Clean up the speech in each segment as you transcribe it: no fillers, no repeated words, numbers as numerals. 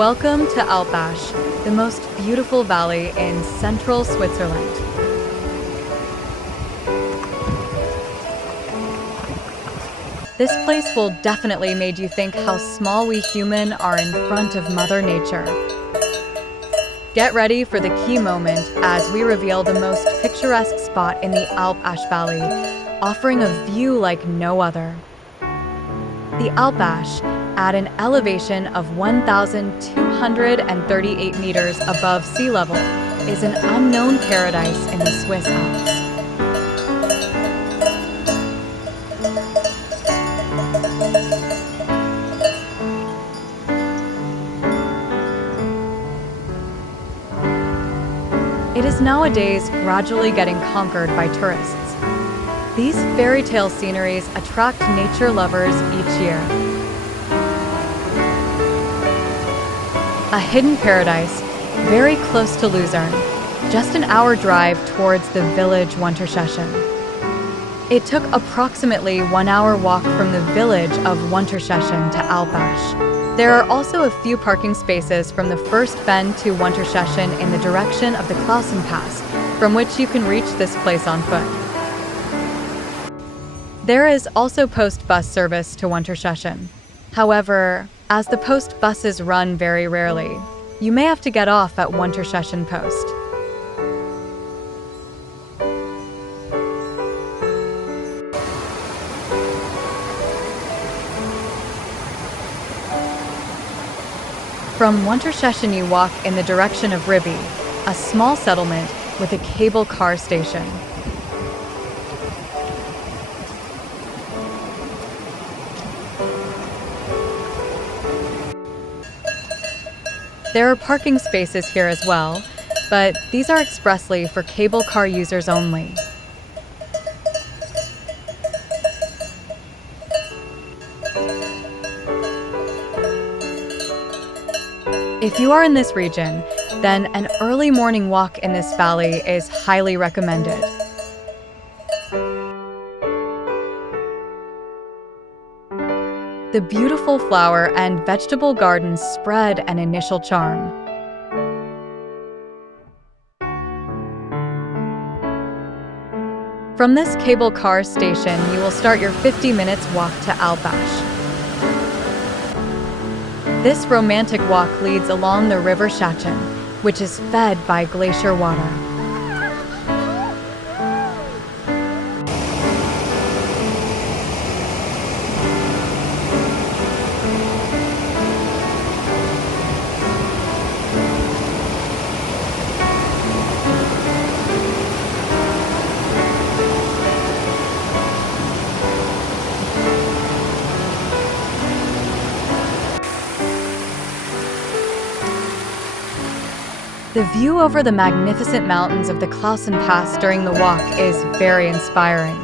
Welcome to Alp Ash, the most beautiful valley in central Switzerland. This place will definitely make you think how small we humans are in front of Mother Nature. Get ready for the key moment as we reveal the most picturesque spot in the Alp Ash Valley, offering a view like no other. The Alp Ash, at an elevation of 1,238 meters above sea level, is an unknown paradise in the Swiss Alps. It is nowadays gradually getting conquered by tourists. These fairy tale sceneries attract nature lovers each year. A hidden paradise, very close to Lucerne, just an hour drive towards the village Unterschächen. It took approximately 1 hour walk from the village of Unterschächen to Alp Ash. There are also a few parking spaces from the first bend to Unterschächen in the direction of the Klausen Pass, from which you can reach this place on foot. There is also post bus service to Unterschächen. However, as the post buses run very rarely, you may have to get off at Unterschächen Post. From Unterschächen you walk in the direction of Ribi, a small settlement with a cable car station. There are parking spaces here as well, but these are expressly for cable car users only. If you are in this region, then an early morning walk in this valley is highly recommended. The beautiful flower and vegetable gardens spread an initial charm. From this cable car station, you will start your 50 minutes walk to Alp Ash. This romantic walk leads along the river Schächen, which is fed by glacier water. The view over the magnificent mountains of the Klausen Pass during the walk is very inspiring.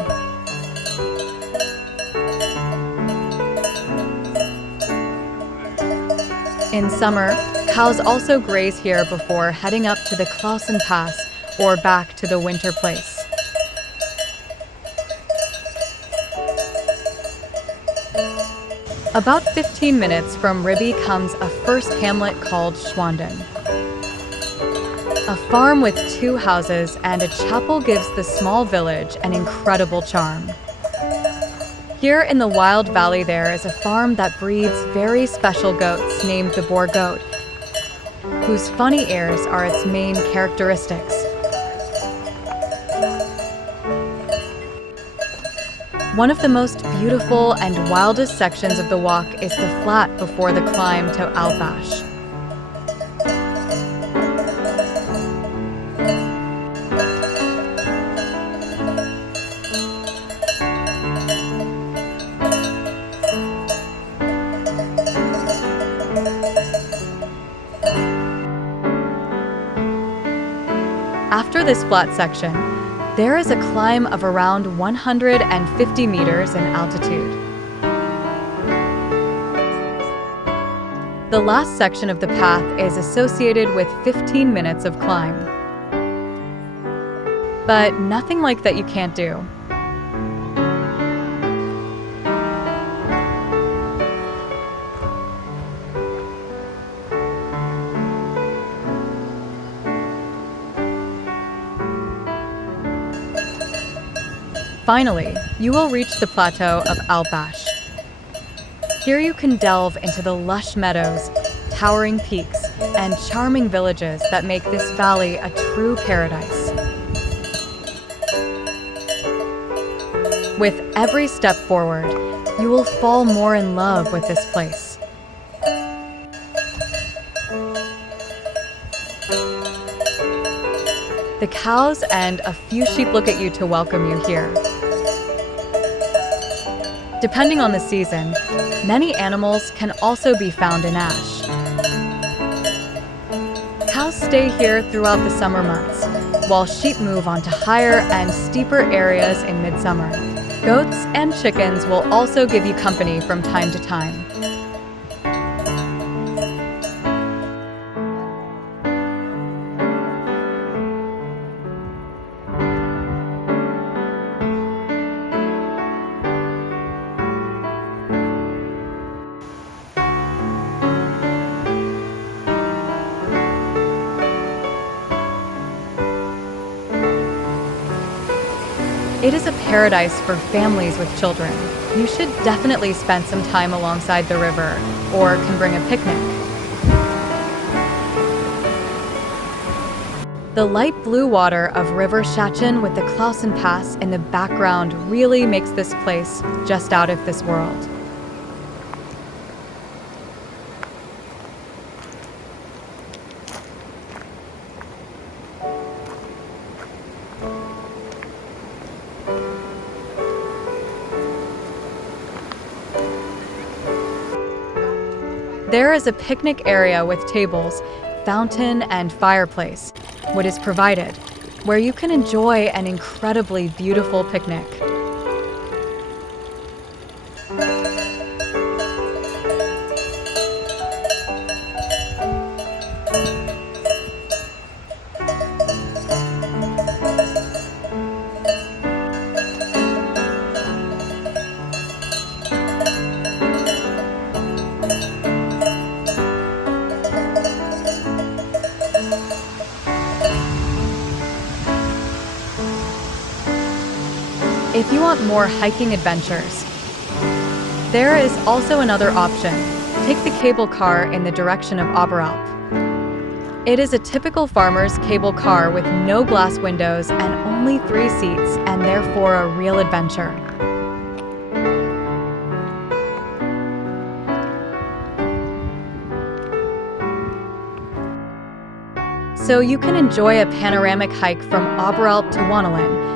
In summer, cows also graze here before heading up to the Klausen Pass or back to the winter place. About 15 minutes from Ribi comes a first hamlet called Schwanden. A farm with 2 houses and a chapel gives the small village an incredible charm. Here in the wild valley there is a farm that breeds very special goats named the boar goat, whose funny ears are its main characteristics. One of the most beautiful and wildest sections of the walk is the flat before the climb to Alp Ash. After this flat section, there is a climb of around 150 meters in altitude. The last section of the path is associated with 15 minutes of climb. But nothing like that you can't do. Finally, you will reach the plateau of Alp Ash. Here you can delve into the lush meadows, towering peaks, and charming villages that make this valley a true paradise. With every step forward, you will fall more in love with this place. The cows and a few sheep look at you to welcome you here. Depending on the season, many animals can also be found in Ash. Cows stay here throughout the summer months, while sheep move on to higher and steeper areas in midsummer. Goats and chickens will also give you company from time to time. It is a paradise for families with children. You should definitely spend some time alongside the river, or can bring a picnic. The light blue water of River Schächen with the Klausen Pass in the background really makes this place just out of this world. There is a picnic area with tables, fountain, and fireplace. What is provided, where you can enjoy an incredibly beautiful picnic. If you want more hiking adventures, there is also another option. Take the cable car in the direction of Oberalp. It is a typical farmer's cable car with no glass windows and only 3 seats, and therefore a real adventure. So you can enjoy a panoramic hike from Oberalp to Wanelen,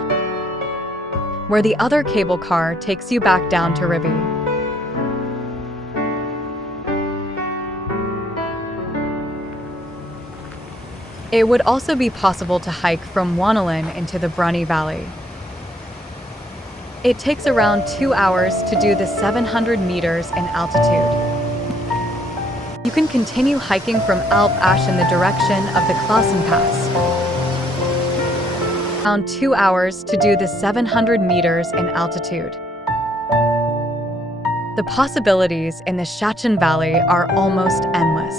where the other cable car takes you back down to Ribi. It would also be possible to hike from Wanelen into the Brunny Valley. It takes around 2 hours to do the 700 meters in altitude. You can continue hiking from Alp Ash in the direction of the Klausen Pass. Around 2 hours to do the 700 meters in altitude. The possibilities in the Schächen Valley are almost endless.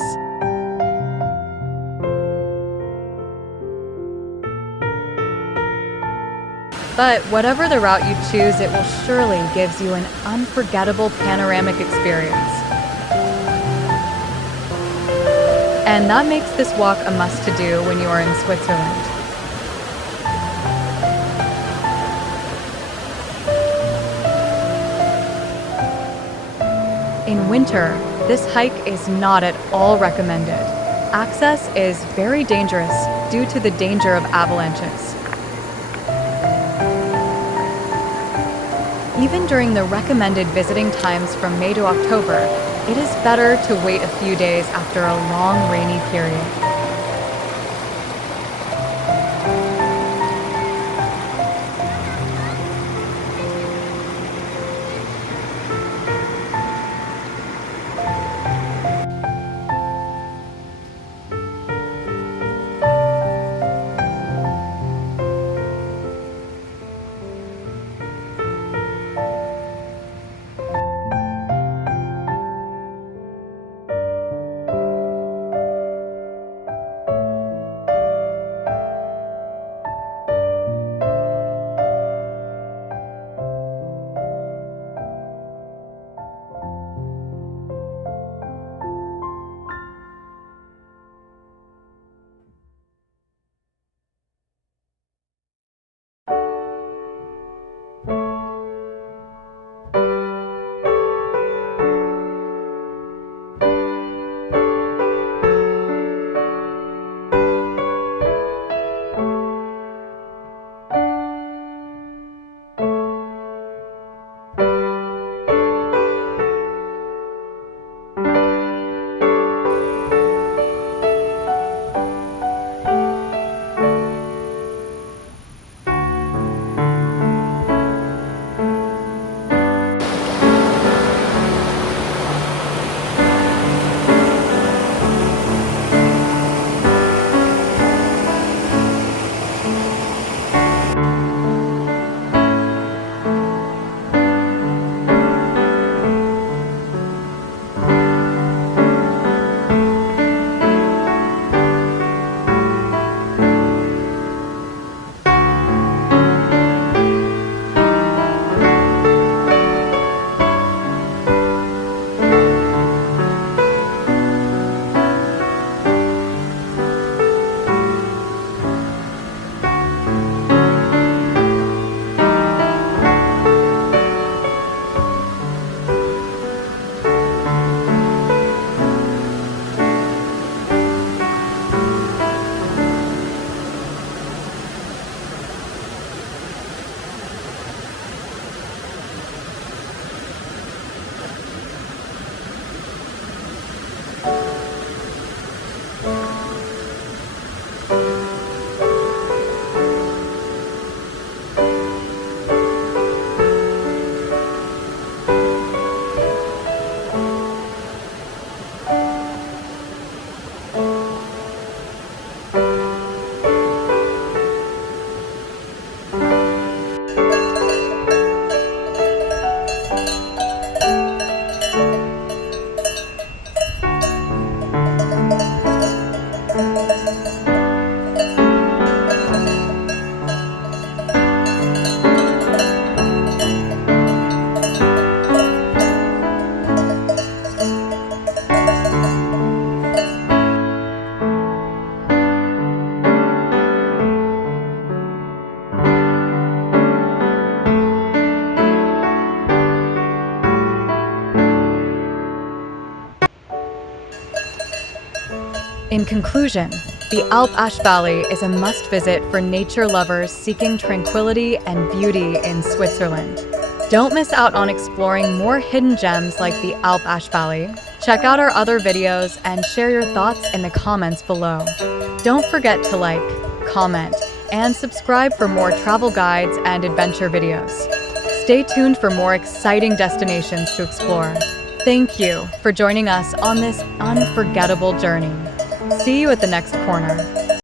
But whatever the route you choose, it will surely give you an unforgettable panoramic experience. And that makes this walk a must-to-do when you are in Switzerland. In winter, this hike is not at all recommended. Access is very dangerous due to the danger of avalanches. Even during the recommended visiting times from May to October, it is better to wait a few days after a long rainy period. In conclusion, the Alp Ash Valley is a must-visit for nature lovers seeking tranquility and beauty in Switzerland. Don't miss out on exploring more hidden gems like the Alp Ash Valley. Check out our other videos and share your thoughts in the comments below. Don't forget to like, comment, and subscribe for more travel guides and adventure videos. Stay tuned for more exciting destinations to explore. Thank you for joining us on this unforgettable journey. See you at the next corner.